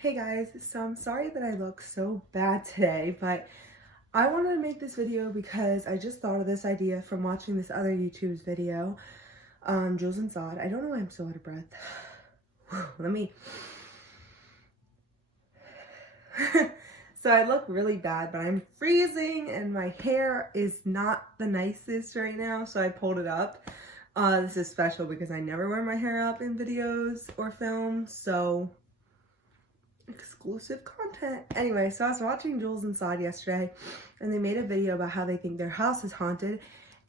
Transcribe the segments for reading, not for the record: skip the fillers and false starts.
Hey guys, so I'm sorry that I look so bad today, but I wanted to make this video because I just thought of this idea from watching this other YouTube's video, Jules and Sod. I don't know why I'm so out of breath. Let me... So I look really bad, but I'm freezing and my hair is not the nicest right now, so I pulled it up. This is special because I never wear my hair up in videos or films, so... exclusive content. Anyway, so I was watching Jules and Sod yesterday and they made a video about how they think their house is haunted,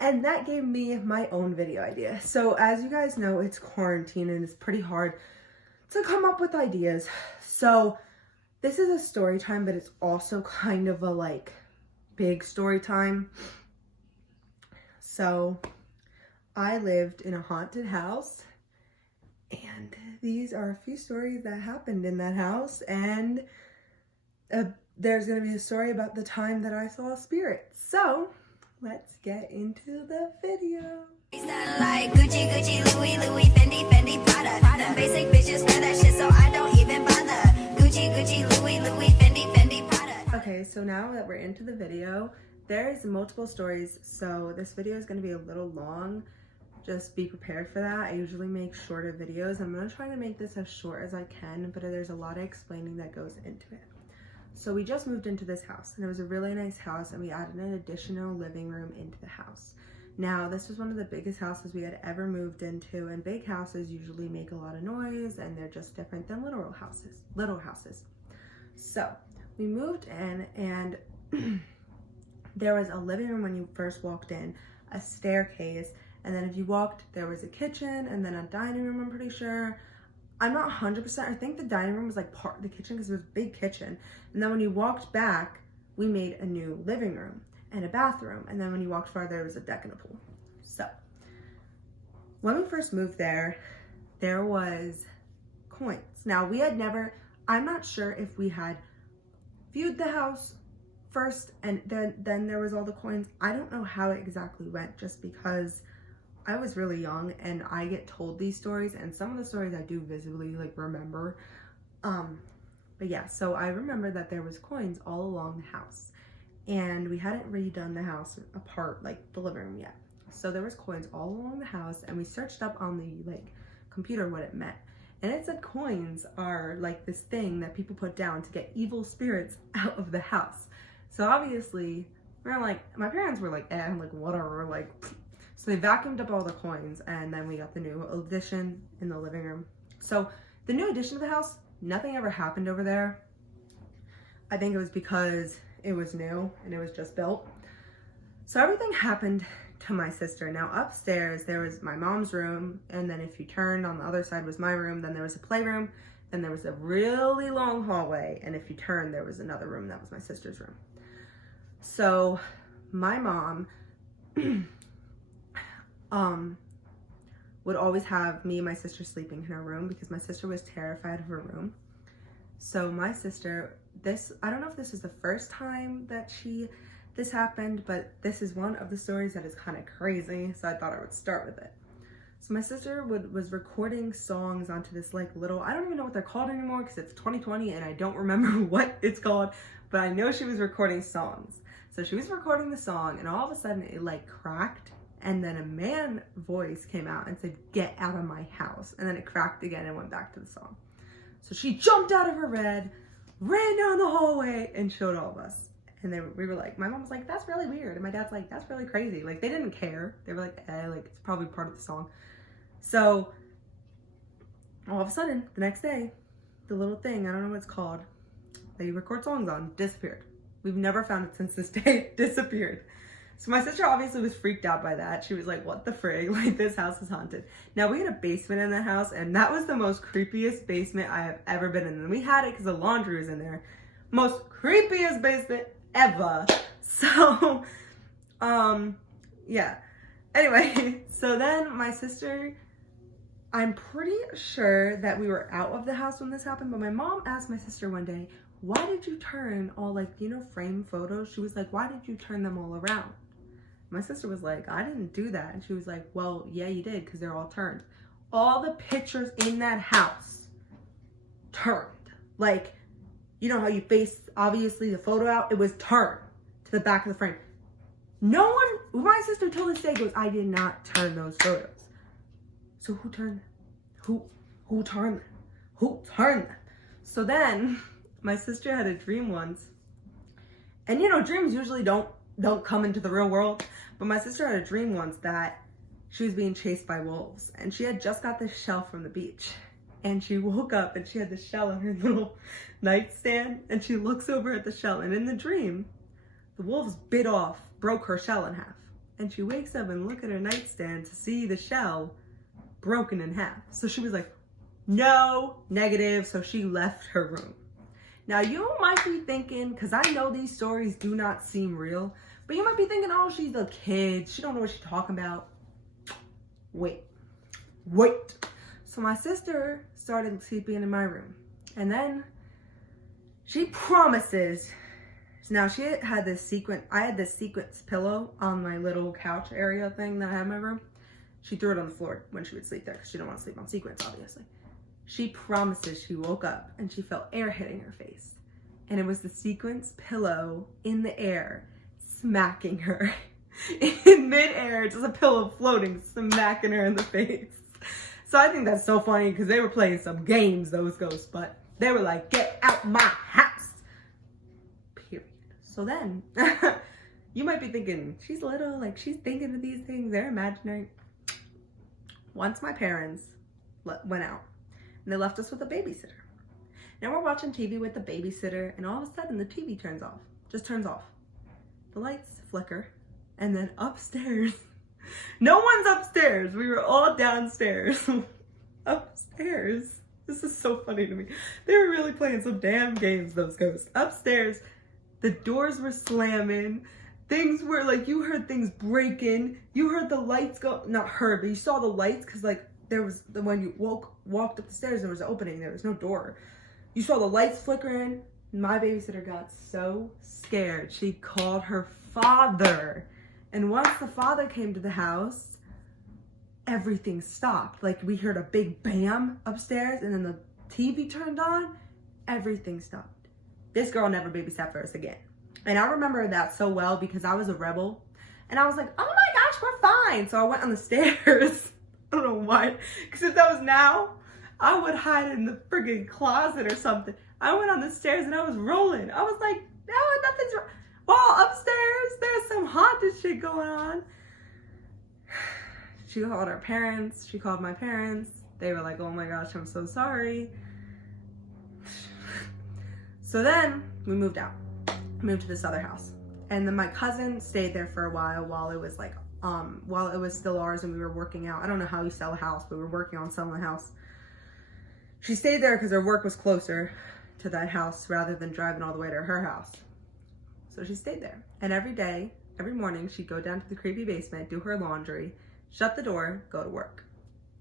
and that gave me my own video idea. So as you guys know, it's quarantine and it's pretty hard to come up with ideas. So this is a story time, but it's also kind of a big story time. So I lived in a haunted house, and these are a few stories that happened in that house, and there's going to be a story about the time that I saw a spirit. So, let's get into the video. Like Gucci, Gucci, Louis, Louis, Fendi, Fendi, Prada. Them basic bitches wear that shit, so I don't even bother. Gucci, Gucci, Louis, Louis, Fendi, Fendi, Prada. Okay, so now that we're into the video, there's multiple stories, so this video is going to be a little long. Just be prepared for that. I usually make shorter videos. I'm going to try to make this as short as I can, but there's a lot of explaining that goes into it. So we just moved into this house, and it was a really nice house, and we added an additional living room into the house. Now, this was one of the biggest houses we had ever moved into, and big houses usually make a lot of noise, and they're just different than little houses. So we moved in, and there was a living room when you first walked in, a staircase, and then if you walked, there was a kitchen and then a dining room, I'm pretty sure. I'm not 100%. I think the dining room was like part of the kitchen because it was a big kitchen. And then when you walked back, we made a new living room and a bathroom. And then when you walked farther, there was a deck and a pool. So when we first moved there was coins. Now we had never, I'm not sure if we had viewed the house first and then there was all the coins. I don't know how it exactly went, just because I was really young and I get told these stories, and some of the stories I do visibly remember. But yeah, so I remember that there was coins all along the house, and we hadn't redone the house apart, like the living room, yet. So there was coins all along the house, and we searched up on the computer what it meant. And it said coins are like this thing that people put down to get evil spirits out of the house. So obviously, we were like, my parents were like, whatever, so they vacuumed up all the coins, and then we got the new addition in the living room. So the new addition to the house, nothing ever happened over there. I think it was because it was new and it was just built. So everything happened to my sister. Now upstairs, there was my mom's room, and then if you turned on the other side was my room, then there was a playroom, then there was a really long hallway, and if you turned, there was another room that was my sister's room. So my mom would always have me and my sister sleeping in her room because my sister was terrified of her room. So my sister, I don't know if this is the first time that this happened, but this is one of the stories that is kind of crazy, so I thought I would start with it. So my sister was recording songs onto this little, I don't even know what they're called anymore because it's 2020 and I don't remember what it's called, but I know she was recording songs. So she was recording the song, and all of a sudden it cracked, and then a man voice came out and said, "Get out of my house." And then it cracked again and went back to the song. So she jumped out of her bed, ran down the hallway, and showed all of us. And we were like, my mom was like, "That's really weird." And my dad's like, "That's really crazy." They didn't care. They were like, it's probably part of the song. So all of a sudden, the next day, the little thing, I don't know what it's called, they record songs on, disappeared. We've never found it since this day, disappeared. So my sister obviously was freaked out by that. She was like, what the frig? This house is haunted. Now we had a basement in the house, and that was the most creepiest basement I have ever been in. And we had it because the laundry was in there. Most creepiest basement ever. So, yeah. Anyway, so then my sister, I'm pretty sure that we were out of the house when this happened, but my mom asked my sister one day, "Why did you turn all frame photos?" She was like, "Why did you turn them all around?" My sister was like, "I didn't do that." And she was like, "Well, yeah, you did, because they're all turned." All the pictures in that house turned. Like, you know how you face, obviously, the photo out? It was turned to the back of the frame. No one, my sister till this day goes, I did not turn those photos. So who turned them? Who turned them? Who turned them? So then, my sister had a dream once. And you know, dreams usually don't come into the real world. But my sister had a dream once that she was being chased by wolves. And she had just got this shell from the beach. And she woke up and she had the shell on her little nightstand. And she looks over at the shell. And in the dream, the wolves broke her shell in half. And she wakes up and looks at her nightstand to see the shell broken in half. So she was like, no, negative. So she left her room. Now you might be thinking, because I know these stories do not seem real, but you might be thinking, oh, she's a kid. She don't know what she's talking about. Wait. So my sister started sleeping in my room. And then she promises. Now she had this I had this sequence pillow on my little couch area thing that I had in my room. She threw it on the floor when she would sleep there because she didn't want to sleep on sequins, obviously. She promises she woke up and she felt air hitting her face. And it was the sequins pillow in the air smacking her in midair, just a pillow floating, smacking her in the face. So I think that's so funny because they were playing some games, those ghosts, but they were like, get out my house. Period. So then, you might be thinking, she's little, like she's thinking of these things, they're imaginary. Once my parents went out and they left us with a babysitter. Now we're watching TV with the babysitter and all of a sudden the TV turns off, just turns off. The lights flicker and then upstairs, no one's upstairs. We were all downstairs. Upstairs. This is so funny to me. They were really playing some damn games, those ghosts. Upstairs, the doors were slamming. Things were like, you heard things breaking. You heard the lights go, not heard, but you saw the lights because like there was, when you walked up the stairs, there was an opening, there was no door. You saw the lights flickering. My babysitter got so scared. She called her father. And once the father came to the house, everything stopped. Like we heard a big bam upstairs and then the TV turned on, everything stopped. This girl never babysat for us again. And I remember that so well because I was a rebel and I was like, oh my gosh, we're fine. So I went on the stairs. I don't know why. Because if that was now, I would hide in the friggin' closet or something. I went on the stairs and I was rolling. I was like, no, nothing's wrong. Well, upstairs, there's some haunted shit going on. She called her parents. She called my parents. They were like, oh my gosh, I'm so sorry. So then we moved out. Moved to this other house. And then my cousin stayed there for a while it was like, while it was still ours and we were working out. I don't know how you sell a house, but we were working on selling the house. She stayed there because her work was closer to that house rather than driving all the way to her house. So she stayed there. And every day, every morning, she'd go down to the creepy basement, do her laundry, shut the door, go to work.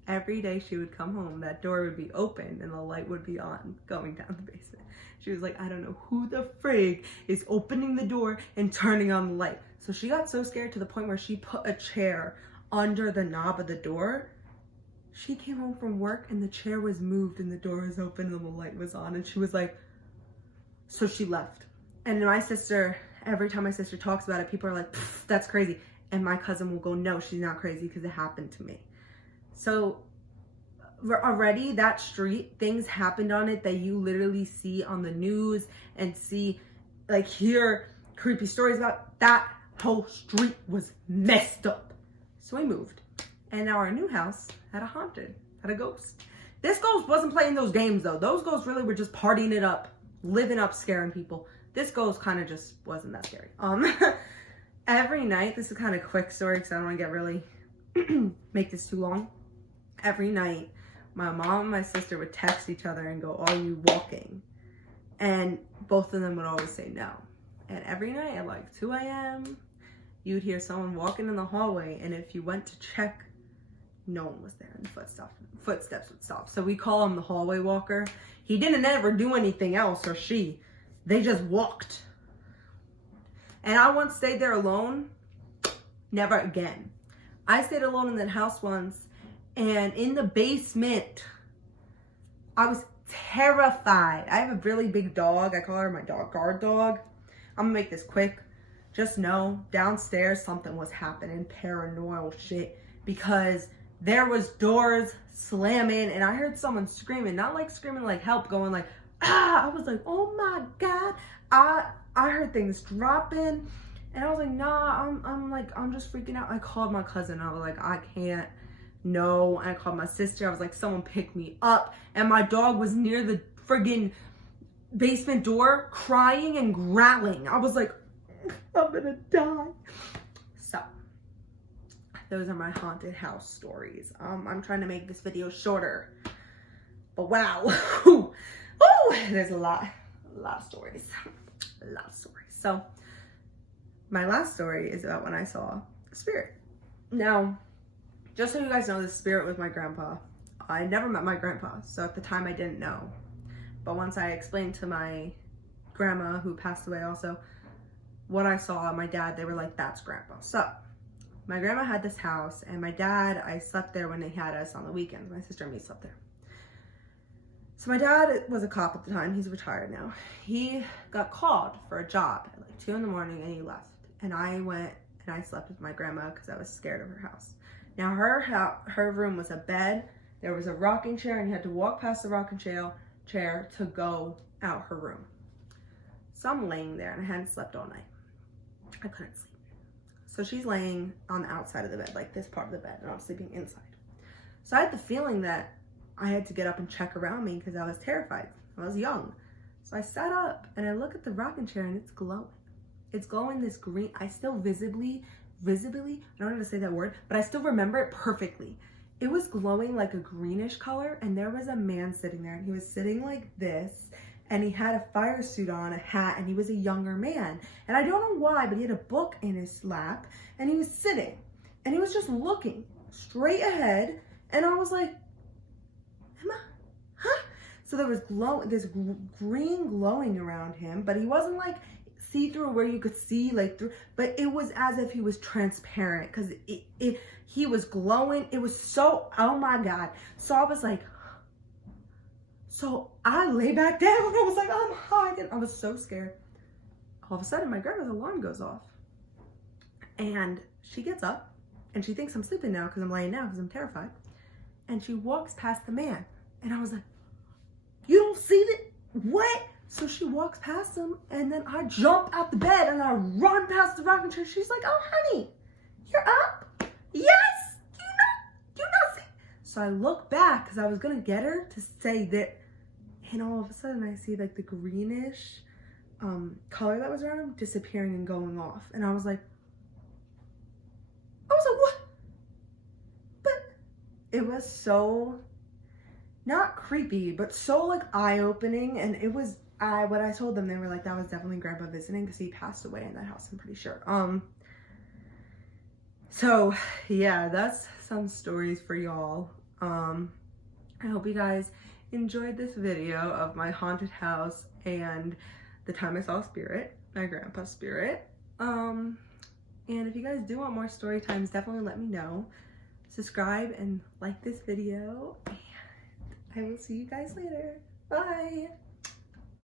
Every day she would come home, that door would be open and the light would be on going down the basement. She was like, I don't know who the frig is opening the door and turning on the light. So she got so scared to the point where she put a chair under the knob of the door. She came home from work and the chair was moved and the door was open and the light was on. And she was like, so she left. And my sister, every time my sister talks about it, people are like, that's crazy. And my cousin will go, no, she's not crazy because it happened to me. So already that street, things happened on it that you literally see on the news and see, like, hear creepy stories about. That whole street was messed up. So we moved. And now our new house had a ghost. This ghost wasn't playing those games though. Those ghosts really were just partying it up, living up, scaring people. This ghost kind of just wasn't that scary. Every night, this is kind of a quick story because I don't want to get really, make this too long. Every night, my mom and my sister would text each other and go, are you walking? And both of them would always say no. And every night at like 2 a.m., you'd hear someone walking in the hallway. And if you went to check, no one was there and the footsteps would stop. So we call him the hallway walker. He didn't ever do anything else, or she. They just walked. And I once stayed there alone. Never again. I stayed alone in that house once. And in the basement, I was terrified. I have a really big dog. I call her my guard dog. I'm gonna make this quick. Just know downstairs something was happening, paranormal shit, because there was doors slamming and I heard someone screaming, not like screaming like help, going like, ah. I was like, oh my God. I heard things dropping and I was like, nah, I'm just freaking out. I called my cousin. I was like, I can't. No. I called my sister. I was like, someone picked me up, and my dog was near the friggin' basement door crying and growling. I was like, I'm gonna die. So those are my haunted house stories. I'm trying to make this video shorter, but wow. Ooh, there's a lot of stories. So my last story is about when I saw a spirit. Now, just so you guys know, the spirit was my grandpa. I never met my grandpa, so at the time I didn't know. But once I explained to my grandma, who passed away also, what I saw, my dad, they were like, that's grandpa. So my grandma had this house, and my dad, I slept there when they had us on the weekends. My sister and me slept there. So my dad was a cop at the time. He's retired now. He got called for a job at like 2 in the morning, and he left. And I went and I slept with my grandma because I was scared of her house. Now her room was a bed. There was a rocking chair, and you had to walk past the rocking chair to go out her room. So I'm laying there, and I hadn't slept all night. I couldn't sleep. So she's laying on the outside of the bed, like this part of the bed, and I'm sleeping inside. So I had the feeling that I had to get up and check around me because I was terrified. I was young. So I sat up and I look at the rocking chair, and it's glowing. It's glowing this green. I still visibly, I don't know how to say that word, but I still remember it perfectly. It was glowing like a greenish color, and there was a man sitting there, and he was sitting like this, and he had a fire suit on, a hat, and he was a younger man. And I don't know why, but he had a book in his lap, and he was sitting, and he was just looking straight ahead, and I was like, Emma, huh? So there was this green glowing around him, but he wasn't like see-through where you could see like through, but it was as if he was transparent because he was glowing. It was so, oh my God. So I was like, so I lay back down. I was like, I'm hiding. I was so scared. All of a sudden, my grandma's alarm goes off. And she gets up, and she thinks I'm sleeping now because I'm laying down because I'm terrified. And she walks past the man. And I was like, you don't see that? What? So she walks past him, and then I jump out the bed, and I run past the rocking chair. She's like, oh, honey, you're up? Yes. Do you not see? So I look back because I was going to get her to say that. And all of a sudden, I see like the greenish color that was around him disappearing and going off. And I was like, what? But it was so, not creepy, but so like eye-opening. And it was, what I told them, they were like, that was definitely grandpa visiting because he passed away in that house, I'm pretty sure. So yeah, that's some stories for y'all. I hope you guys enjoyed this video of my haunted house and the time I saw a spirit, my grandpa's spirit. And if you guys do want more story times, definitely let me know. Subscribe and like this video, and I will see you guys later. Bye.